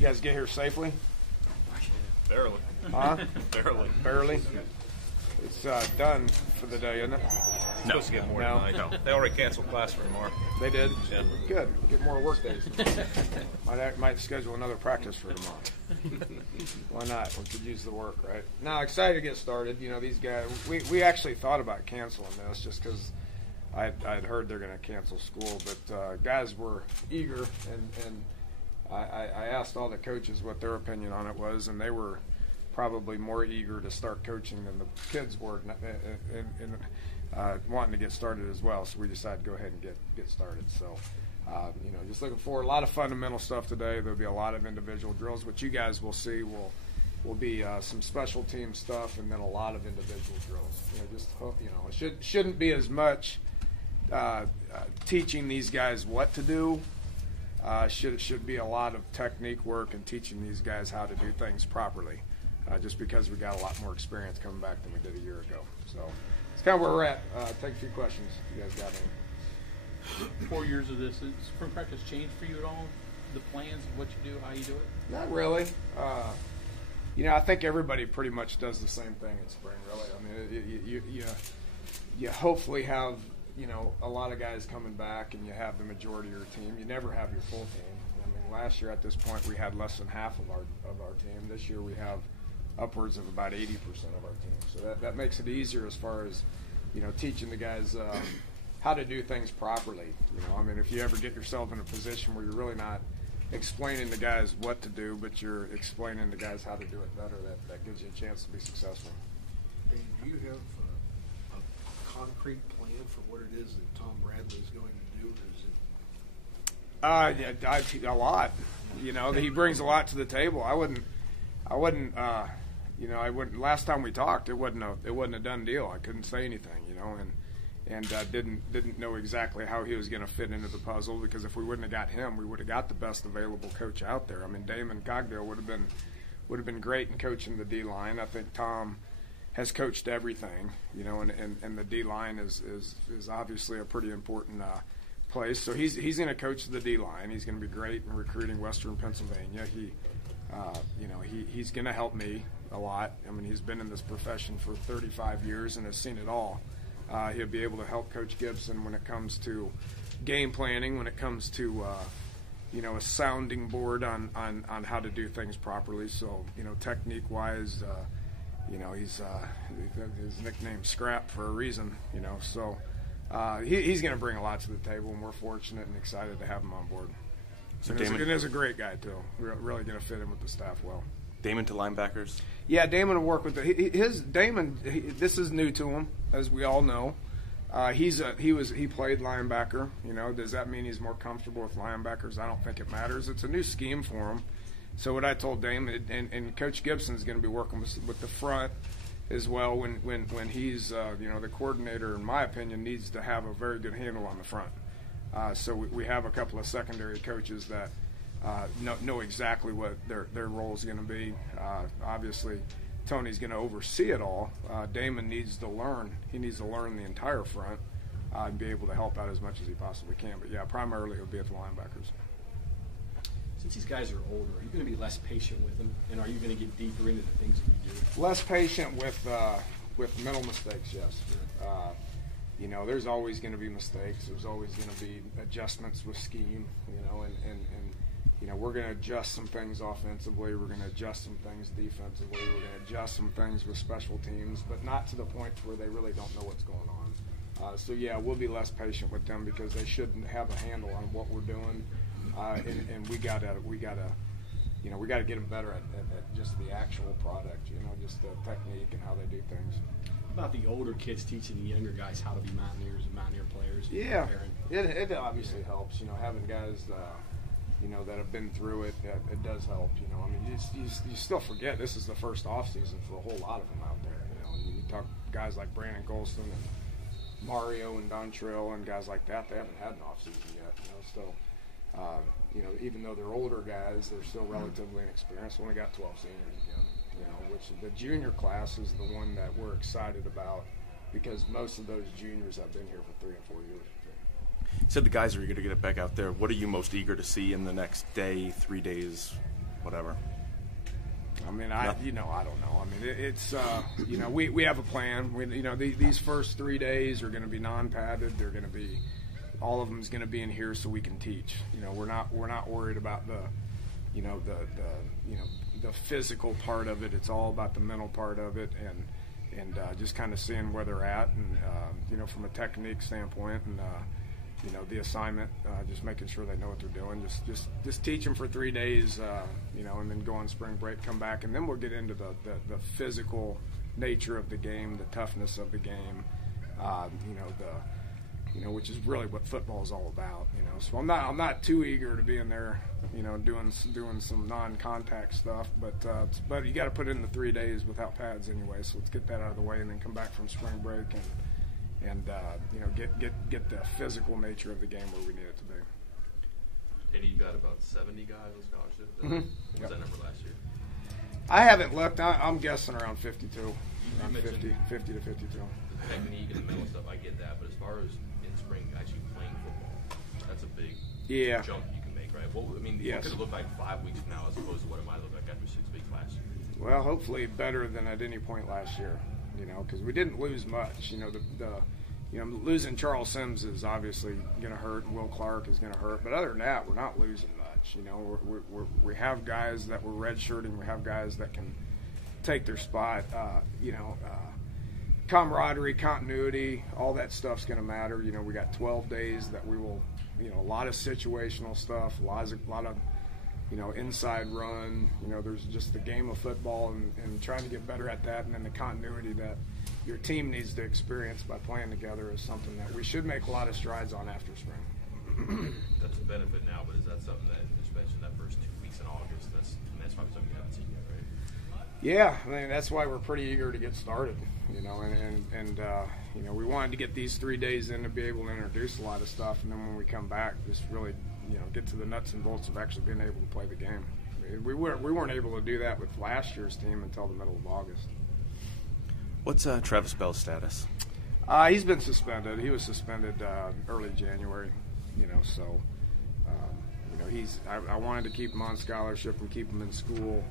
You guys get here safely? Barely. Huh? Barely. It's done for the day, isn't it? No. Supposed to get more tonight. No. They already canceled class for tomorrow. They did? Yeah. Good. Get more work days. might schedule another practice for tomorrow. Why not? We could use the work, right? Now, excited to get started. You know, these guys, we actually thought about canceling this just because I'd heard they're going to cancel school, but guys were eager, and I asked all the coaches what their opinion on it was, and they were probably more eager to start coaching than the kids were and wanting to get started as well. So we decided to go ahead and get started. So, you know, just looking forward. A lot of fundamental stuff today. There'll be a lot of individual drills. What you guys will see will be some special team stuff, and then a lot of individual drills. You know, just it shouldn't be as much teaching these guys what to do. Should be a lot of technique work and teaching these guys how to do things properly. Just because we got a lot more experience coming back than we did a year ago. So it's kind of where we're at. Take a few questions if you guys got any. 4 years of this, has spring practice changed for you at all? The plans of what you do, how you do it? Not really. You know, I think everybody pretty much does the same thing in spring, really. I mean, you hopefully have, you know, a lot of guys coming back and you have the majority of your team. You never have your full team. I mean, last year at this point we had less than half of our team. This year we have upwards of about 80% of our team. So that makes it easier as far as, you know, teaching the guys how to do things properly. You know, I mean, if you ever get yourself in a position where you're really not explaining to guys what to do, but you're explaining to guys how to do it better, that gives you a chance to be successful. And do you have a concrete plan for what it is that Tom Bradley is going to do? Or is it A lot. You know, he brings a lot to the table. I wouldn't. You know, I wouldn't. Last time we talked, it wasn't a done deal. I couldn't say anything. You know, and didn't know exactly how he was going to fit into the puzzle, because if we wouldn't have got him, we would have got the best available coach out there. I mean, Damon Cogdale would have been great in coaching the D line. I think Tom has coached everything. You know, and the D line is obviously a pretty important place. So he's going to coach the D line. He's going to be great in recruiting Western Pennsylvania. He's going to help me a lot. I mean, he's been in this profession for 35 years and has seen it all. He'll be able to help Coach Gibson when it comes to game planning, when it comes to a sounding board on how to do things properly. So, you know, technique-wise, he's his nickname Scrap for a reason. You know, so he's going to bring a lot to the table, and we're fortunate and excited to have him on board. So and is a great guy too. We're really going to fit in with the staff well. Damon to linebackers? Yeah, Damon will work with this is new to him, as we all know. He played linebacker. You know, does that mean he's more comfortable with linebackers? I don't think it matters. It's a new scheme for him. So what I told Damon, and Coach Gibson is going to be working with the front as well. When he's the coordinator, in my opinion, needs to have a very good handle on the front. So we have a couple of secondary coaches that know exactly what their role is going to be. Obviously, Tony's going to oversee it all. Damon needs to learn. He needs to learn the entire front and be able to help out as much as he possibly can. But, yeah, primarily he'll be at the linebackers. Since these guys are older, are you going to be less patient with them, and are you going to get deeper into the things that you do? Less patient with mental mistakes, yes. You know, there's always going to be mistakes. There's always going to be adjustments with scheme, you know, and you know, we're going to adjust some things offensively. We're going to adjust some things defensively. We're going to adjust some things with special teams, but not to the point where they really don't know what's going on. So, yeah, we'll be less patient with them because they shouldn't have a handle on what we're doing, and we got to get them better at just the actual product, you know, just the technique and how they do things. About the older kids teaching the younger guys how to be mountaineers and mountaineer players? Yeah, it obviously helps. You know, having guys, that have been through it, it does help. You know, I mean, you still forget this is the first off season for a whole lot of them out there. You know, and you talk guys like Brandon Golston and Mario and Dontrell and guys like that. They haven't had an off season yet. You know, still, even though they're older guys, they're still relatively inexperienced. Only got 12 seniors again. You know, which the junior class is the one that we're excited about because most of those juniors have been here for 3 and 4 years. You said the guys are eager to get it back out there. What are you most eager to see in the next day, 3 days? whatever? I mean, I don't know. I mean, it's we have a plan. These first 3 days are going to be non-padded. They're going to be, all of them is going to be in here so we can teach. We're not worried about the physical part of it. It's all about the mental part of it, and just kind of seeing where they're at, and from a technique standpoint, and the assignment, just making sure they know what they're doing. Just teach them for 3 days, and then go on spring break, come back, and then we'll get into the physical nature of the game, the toughness of the game, which is really what football is all about. So I'm not too eager to be in there, doing some non-contact stuff, but you got to put in the 3 days without pads anyway. So let's get that out of the way, and then come back from spring break and get the physical nature of the game where we need it to be. And you got about 70 guys on scholarship. Mm-hmm. What was that number last year? I haven't looked. I'm guessing around 52. Around mentioned 50 to 52. The technique and the mental stuff, I get that. But as far as in spring actually playing football, that's a big jump you can make, right? What could it look like 5 weeks from now as opposed to what it might look like after 6 weeks last year? Well, hopefully better than at any point last year. Because we didn't lose much. Losing Charles Sims is obviously going to hurt, and Will Clark is going to hurt. But other than that, we're not losing much. We have guys that we're redshirting. We have guys that can take their spot. Camaraderie, continuity, all that stuff's going to matter. We got 12 days that we will, a lot of situational stuff, a lot of inside run. There's just the game of football and trying to get better at that, and then the continuity that your team needs to experience by playing together is something that we should make a lot of strides on after spring. That's a benefit now, but is that something that, especially that first 2 weeks in August, that's probably something you haven't seen yet, right? Yeah, I mean, that's why we're pretty eager to get started, we wanted to get these 3 days in to be able to introduce a lot of stuff, and then when we come back, just really, get to the nuts and bolts of actually being able to play the game. I mean, we weren't able to do that with last year's team until the middle of August. What's Travis Bell's status? He's been suspended. He was suspended early January, so I wanted to keep him on scholarship and keep him in school,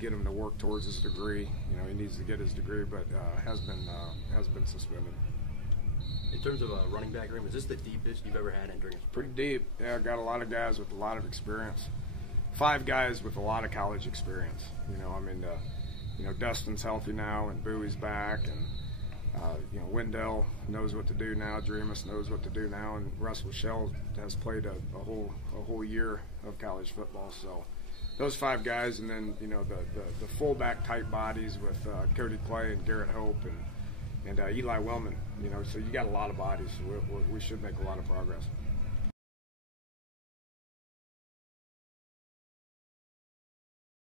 get him to work towards his degree. He needs to get his degree, but has been suspended. In terms of a running back room, is this the deepest you've ever had entering? Pretty deep. Yeah, got a lot of guys with a lot of experience. 5 guys with a lot of college experience. Dustin's healthy now, and Bowie's back, and Wendell knows what to do now. Dreamus knows what to do now, and Russell Shell has played a whole year of college football. So those 5 guys, and then the fullback type bodies with Cody Clay and Garrett Hope and Eli Wellman. So you got a lot of bodies. So we should make a lot of progress.